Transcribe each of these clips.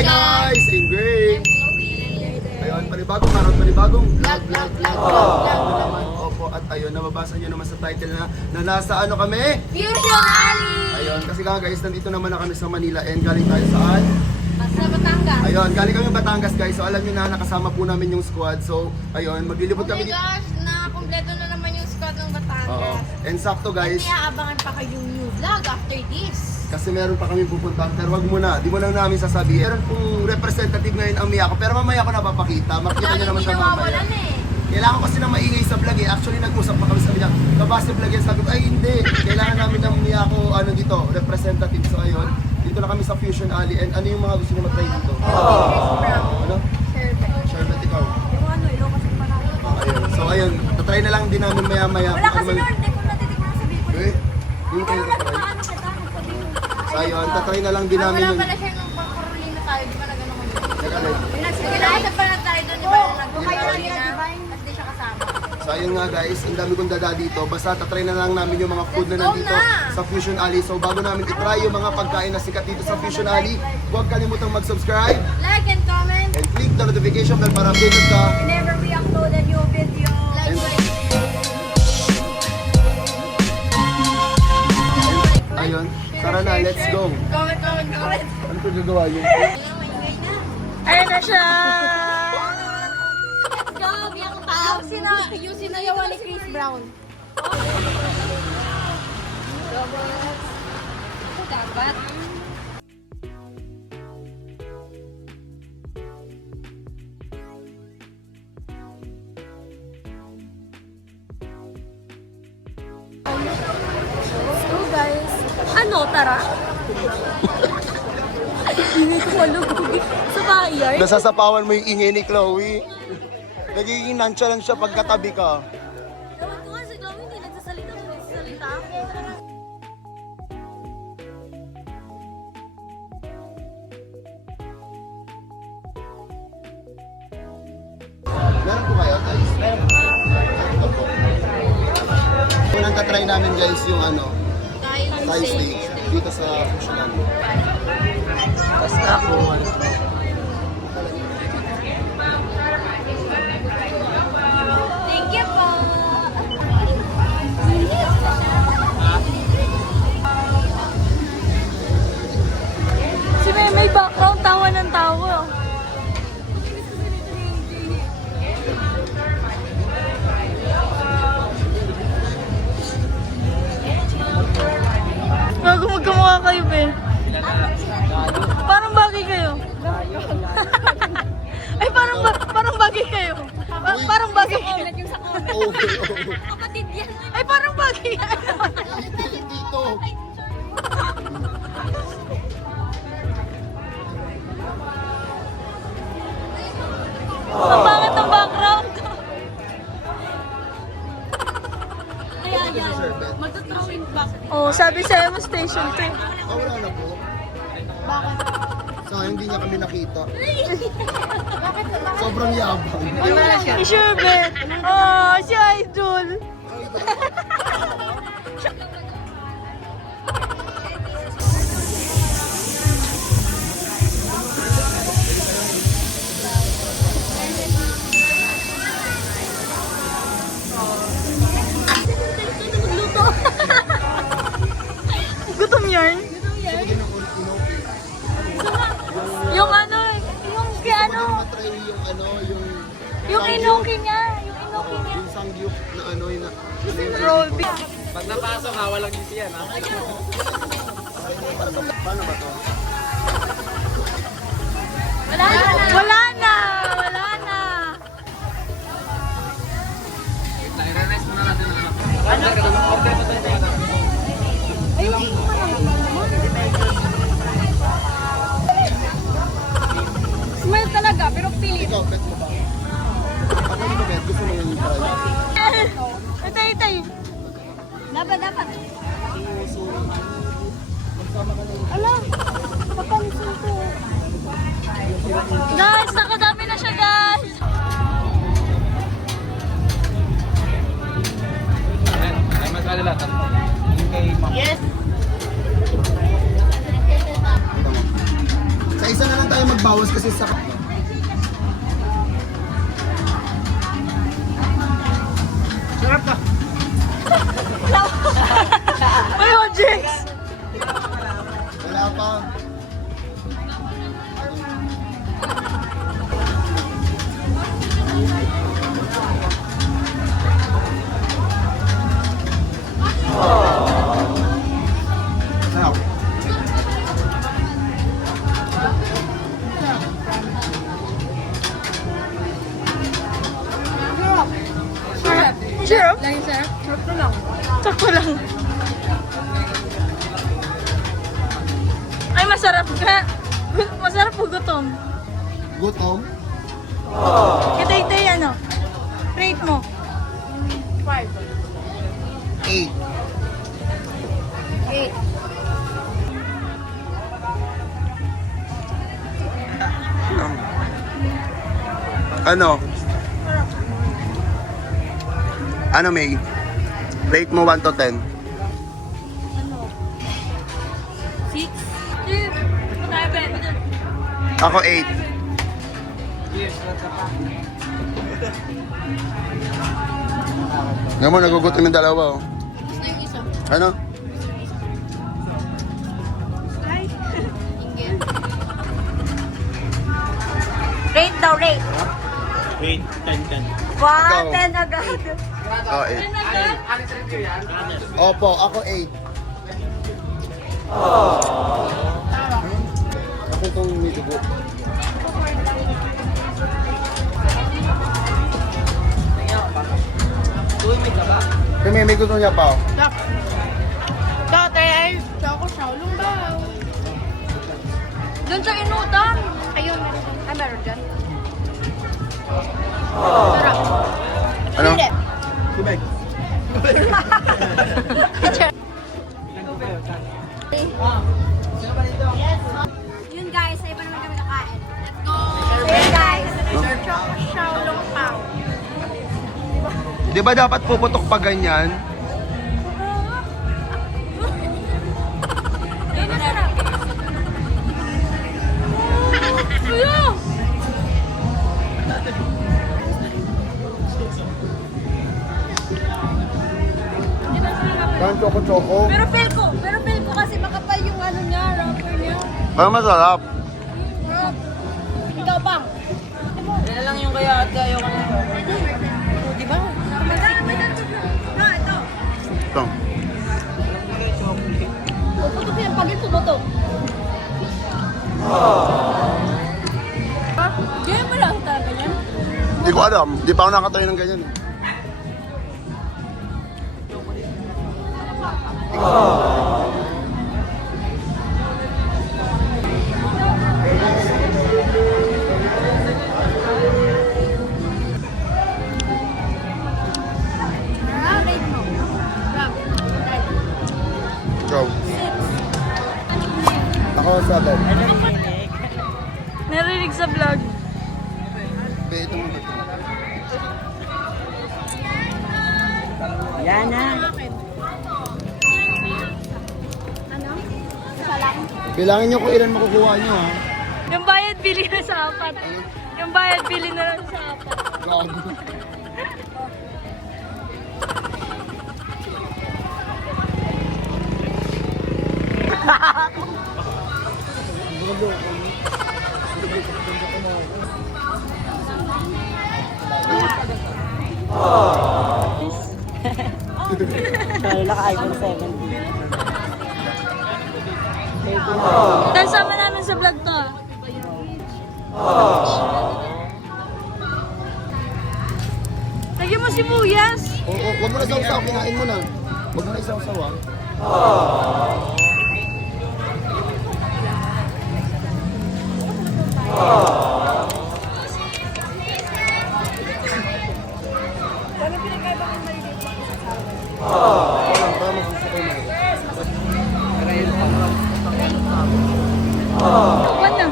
Hi guys! I'm great! Ayun, panibagong araw, panibagong vlog. Opo, at ayun, nababasa nyo naman sa title na nasa ano kami? Fusion Alley! Ayun, kasi nga guys, nandito naman na kami sa Manila and galing tayo saan? Sa Batangas. Ayun, galing kami Batangas guys. So alam nyo na, nakasama po namin yung squad. So ayun, maglilibot Oh my kami dito. gosh, nakakompleto na naman yung squad ng Oo. Batangas. And sakto guys, Kaya abangan pa kayong new vlog after this. kasi meron pa kami pupuntahan. Pero wag muna, di mo lang namin sasabihin. Meron pong representative ngayon ang Miyako. Pero mamaya ko napapakita. Makikita nyo naman siya mamaya. nawawalan eh. Kailangan ko kasi na maingay sa vlog eh. Actually, nag-usap pa kami sa niya. Kabase vlog yan, sabi ko, ay hindi. Kailangan namin ng Miyako, ano dito, representative. So ayun, dito na kami sa Fusion Alley. And ano yung mga gusto nyo matry dito? Ano? Sherbet, ikaw. Yung ano, Ilocos yung panalo. Ayun. So ayun, tatry na lang din namin maya-maya. Wala kasi Ano man- Lord, hindi ko natitikman sa Bicol. Eh, yung kayo tatry. So ayun, tatry na lang din namin Wala yun. pala siya nung pang-Carolina tayo, di ba na gano'n kami? Nag-alay. Nagkakasap pa na tayo doon, di ba na nag-Carolina? At di siya kasama. So ayun nga guys, ang dami kong dada dito. Basta tatry na lang namin yung mga food na Let's go nandito na! sa Fusion Alley. So bago namin itry yung mga pagkain na sikat dito sa Fusion Alley, huwag kalimutang mag-subscribe Like and comment. and click the notification bell para updated ka. Whenever we upload a new video. Like, Ayun, tara na, let's go. Comment. Ano ko gagawa yun? Ayun na siya! Let's go! Biyak pa! Yung sinayawan ni Chris Brown. Dapat. So guys, ano tara? Hindi ko malugog sa bayan. Nasasapawan mo yung ingay ni Chloe. Nagiging nonchalant siya pagkatabi ka. Ewan ko nga si Chloe, hindi nagsasalita ako. Meron po kayo, guys? Meron po. Ito po. Unang tatry namin guys yung ano, Thai steak dito sa Fusion Alley. Basta ako. Thank you po! Si may background, tawa ng tawa. Bago magkamukha kayo, be. Parang bagay kayo. Ay, parang bagay kayo. Parang bagay kayo. Okay, Kapatid yan. Ay, parang bagay. dito. Ang pangit ang background. Kaya yan. Magta-throwing back. Oh, sabi sa'yo mo station 2. Ah, wala na po. Bakit? Sayang hindi niya kami nakita. Sobrang yabang. Si Sherbet. Oh, si Idol. Luto. Gutom yarn. Yung ano, yung si ano, Matry yung ano, yung inoki niya, yung inoki niya. yung sangyup na ano, yung Roll beef. Pag napasok ha, walang gisi yan ha. paano ba to? Wala na. Wala na. Wala na. I-rest muna natin ang ano. Order pa tayo. Smell talaga, pero pilit. Ikaw, bet mo ba? Ano yung bet? Gusto mo yung try? Itay. Dapat. Ala, kapansin ko. Guys, nakadami na siya, guys. Ayan, ay mas alala. Yes! Sa isa na lang tayo magbawas kasi sa... Sarap ka. Ay, oh, Jex! Wala pa. Sarap. Syrup? Lagi sarap. Sakto lang. Ay, masarap ka. Masarap po gutom. Gutom? Kitay-tay, ano? Rate mo. 8. 8. Ano? Ano, May? Rate mo 1 to 10. 6. Chip. 7. Ako 8. Ngayon mo, nagugutom yung dalawa, oh. Tapos na yung isa. Ano? Inggit. Rate daw, rate. Wait, 10. 1, 10 agad. Oh, 8. Honest review yan. Opo, ako 8. Ako itong may dugo. Tuwimig ka ba? Pero may gusto niya pa, oh. Dati ay ako Shaolong daw. Doon sa inutan. Ayun, meron dyan. Sarap. Ano? Hindi. Tubig. Yun guys, ay pa naman kami kakain. Let's go! Hey guys! Shaolong pao. Di ba dapat puputok pa ganyan? Yun na sarap. Ayaw! Parang choco-choco. Pero feel ko kasi makapal yung ano niya, wrapper niya. Parang masarap. Ikaw bang? Yan na lang yung kaya at ayaw ko na. Di ba? Ito. Ito. Puputok yan pag ito puputok. Gaya mo lang talaga yan. Hindi ko alam. Di pa ako nakatayo ng ganyan. Eh. Rate mo. Go. Ako 7. Narinig sa vlog. Be, ito mo. Yan na. Ano? Isa lang. Bilangin niyo kung ilan makukuha niyo, ha? Yung bayad bili na sa apat. Yung bayad bili na lang sa apat. Gago. iPhone 7. Dahil sama namin sa vlog to. Lagyan mo sibuyas. Oo, wag mo na sausaw, kinain mo na. Wag mo na isawsaw, ha? Para masusukay mo. Takpan na.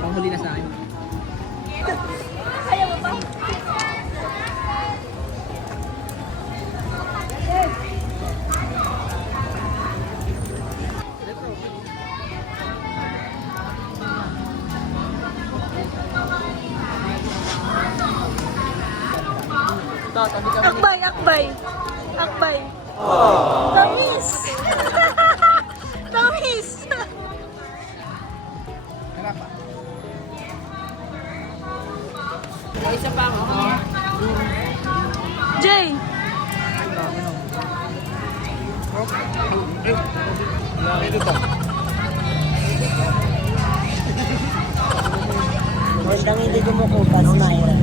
Panghuli na sa akin. Ayaw mo pa? Akbay, akbay. Akbay. Tamis! Tamis! Isa pa ako. Jay! Bandang hindi kumukupas, Myra.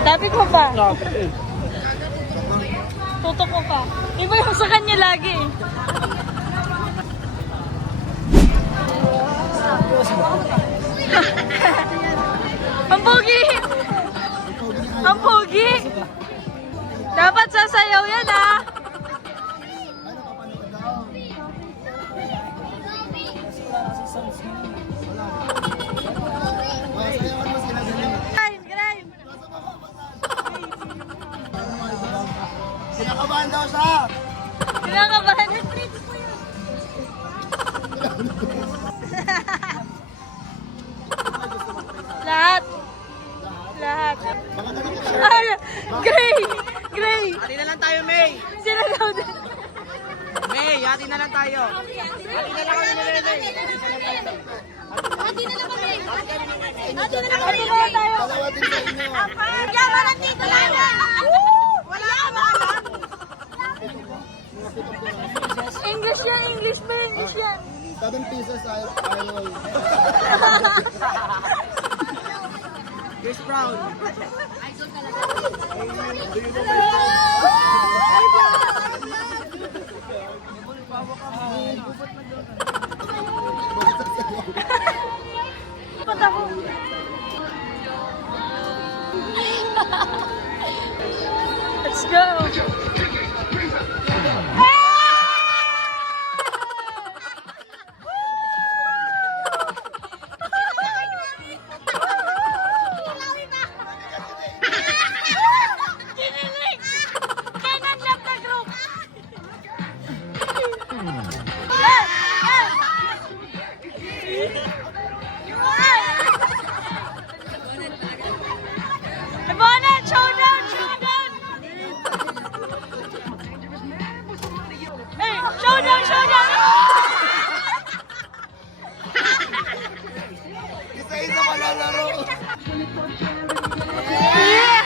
Tapik mo pa. Tutok mo pa. Iba yung sa kanya lagi eh. Ang pogi! Ang pogi! Dapat sasayaw yan ah! Masayawan mo sila ganun. Grind, grind! Kinakabahan daw siya! Kinakabahan. Lahat. Lahat. Ay, Gray! Gray! Hati na lang tayo, May! Sila daw din. May, hati na lang tayo! Hati na lang kami ni Rene! Hati na lang kami. Ito na tayo. Dalawa din sa inyo. Yaman nandito lang. Wala ka ba? English yan, English ba? English yan. 7 pieces idol. Chris Brown! Punta ko. Let's go. Kinilig! Kainan lang na group! Yes! Yes! Bonnet! Showdown! Showdown! Hey! Showdown! Showdown! Isa-isa malalaro. Yeah!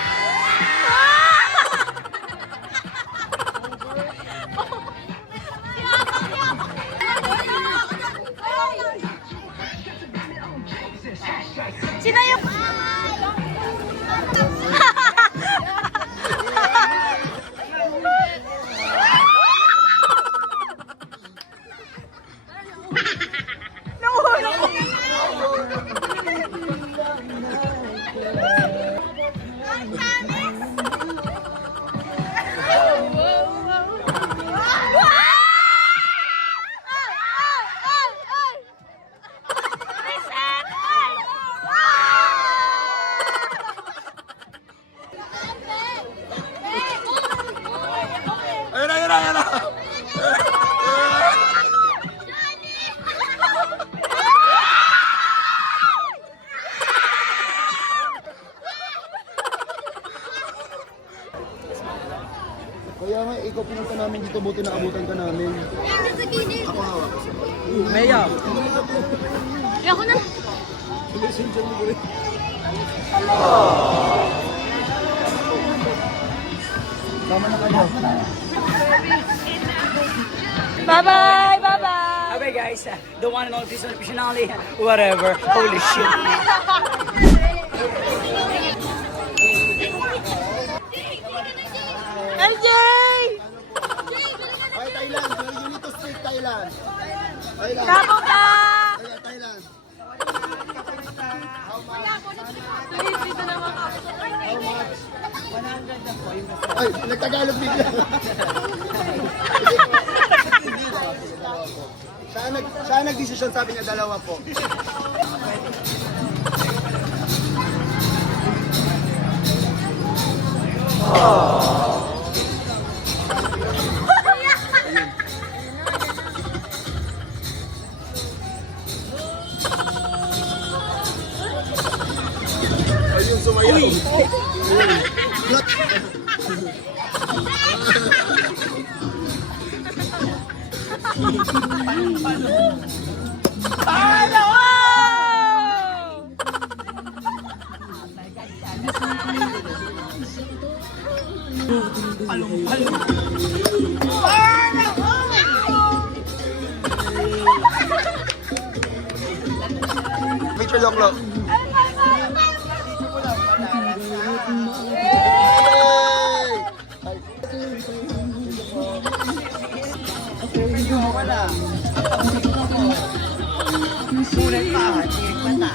Sino yung... Nauhulog ko. Ayun na, ayun na, ayun na. Kaya nga, ikaw pinunta namin dito, buti naabutan ka namin. Ako hawak. Maya! Ayoko na. Tama na kayo. Bye-bye! Bye-bye! Okay guys, the one and only piece of finale, whatever, holy shit. LJ! Ay, Thailand. You need to speak Thailand. Thailand. Tapos ka! Thailand. Dito naman ako. How much? Ay, nagtagalog bigla. Siya nag-decision, sabi niya dalawa po. Ayun, sumayaw. Picture lang lo. Sulat pa, tirik mata.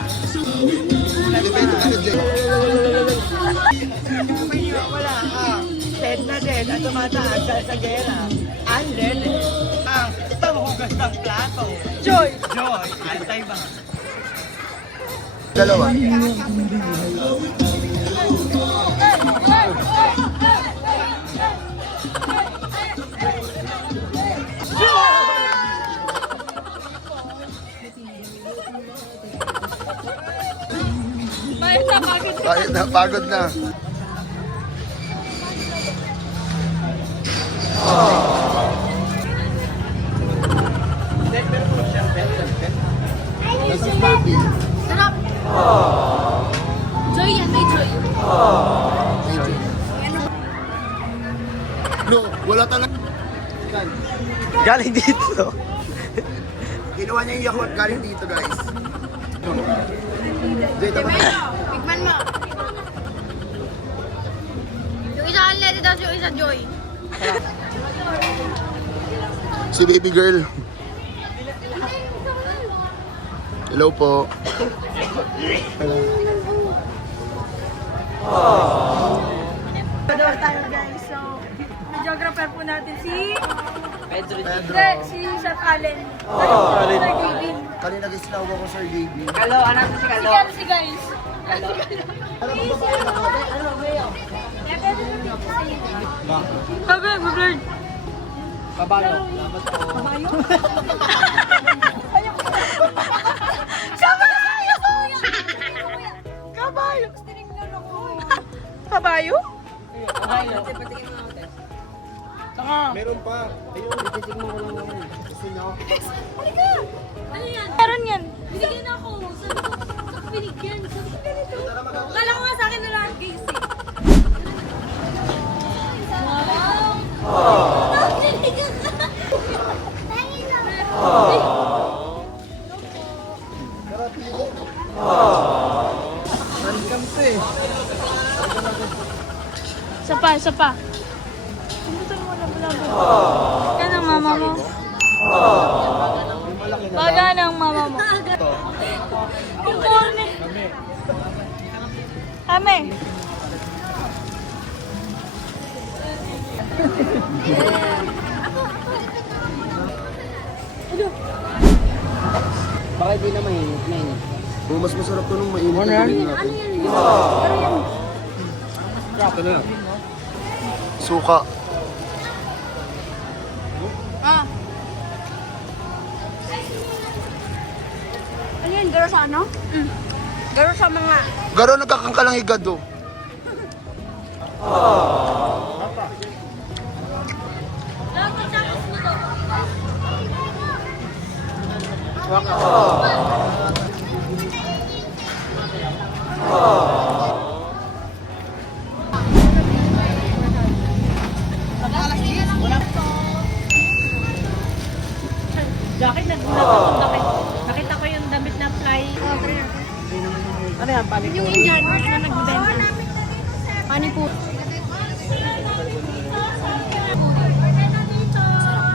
Wala ka. Dead na dead at tumataas sa gera. Undead ang panghugas ng plato. Joy! Joy, antay ba? Dalawa. Bakit napagod ka? Kahit na, pagod na. This is Barbie. Sarap. Joy yan, may joy. No, wala talaga. Galing dito. Ginawa niya yung yakult galing dito, guys. Jay, tapat na. Bigman mo. Yung isa unleaded daw, yung isa joy. Si baby girl. Hello po. Pador tayo guys. So, videographer po natin si... Pedro. Hindi, si Sir Allen. Sir Gavin. Kanina guys, sinawag ko Sir Gaby. Kalo, anak ko si Si Kalo. Kelsey guys. Sabi, mag-blurred. Kabayo. Kabayo! Kabayo? Meron pa. Ayun, ititignan ko lang naman. Gusto niyo? Ano yan? Meron yan. Binigyan ako. Sabi ko, "Saka binigyan." Sabi ko, ganito. Kala ko nga sa akin na lang guys eh. Wow! Binigyan ka. Isa pa, isa pa. Yan ang mama mo. Baga ng mama mo. Yung cornet. Kami. Baka hindi na mainit. Oh, mas masarap to nung mainit. Ano yan? natin. Ito na lang. Suka. Ah. Ano yan? Garo sa ano? Garo sa mga... Garo nagkakangkalang higado. Bakit nagulat ako? Nakita ko yung damit na fly. Ano yan, panik? Yung Indian na nagbibenta. Panipur.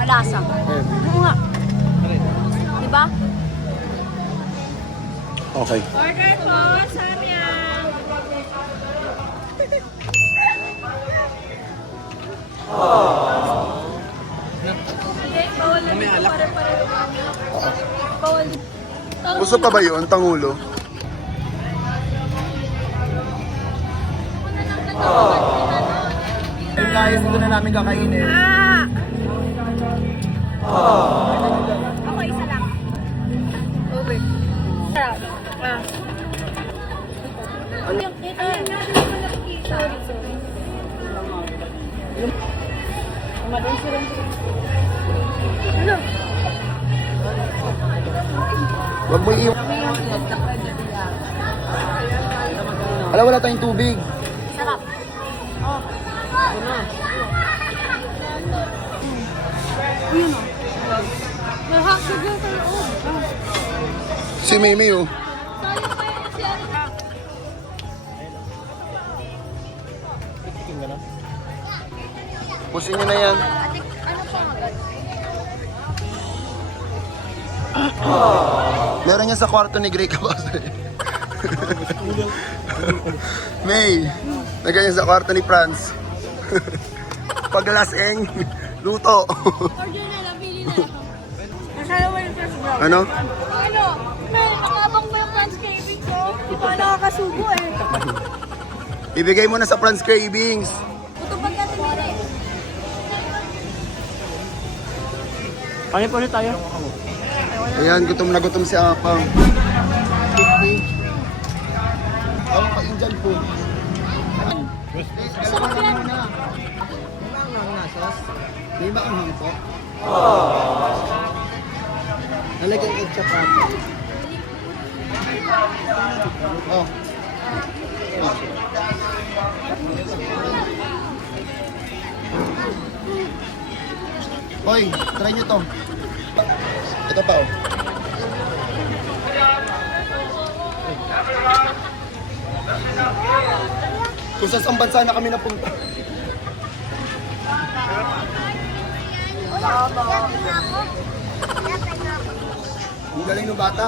Malasa. Oo nga. Diba? Okay. Order po, Samyang. Bawal na dito pare-pareho. Gusto pa ba yun, tangulo? Hey guys, ito na namin kakainin. Ako isa lang. Okay. Sarap. Ah. Ayun nga, hindi ko nakikita. Ano? Huwag mo iiwan. Alam, wala tayong tubig. Sarap. Mahak sugar sa loob. Si Mimi, oh. Sayang pa yun si ano. Pusin nyo na yan. Ate, ano pa agad? Meron yan sa kwarto ni Grey Cabase. May, nagyan yan sa kwarto ni Franz. Paglaseng, luto. Order na lang, pili na lang. Masaya mo yung first brown. Ano? Ano? May nakabang mo yung French craving ko. Di ba nakakasubo eh. Ibigay mo na sa Franz Cravings. Ito pag natin nila eh. Kaya pa ulit tayo. Ayan, gutom na gutom si Apang. 50. Ako pa Indian food. Sarap yan. May maanghang po. Nalagyan ketchup pa. Oh. Hoy, try nyo to. Ito pa oh. Kung sa isang bansa na kami napunta. Wala, yatay na ako. Yatay na ako. Ang galing ng bata.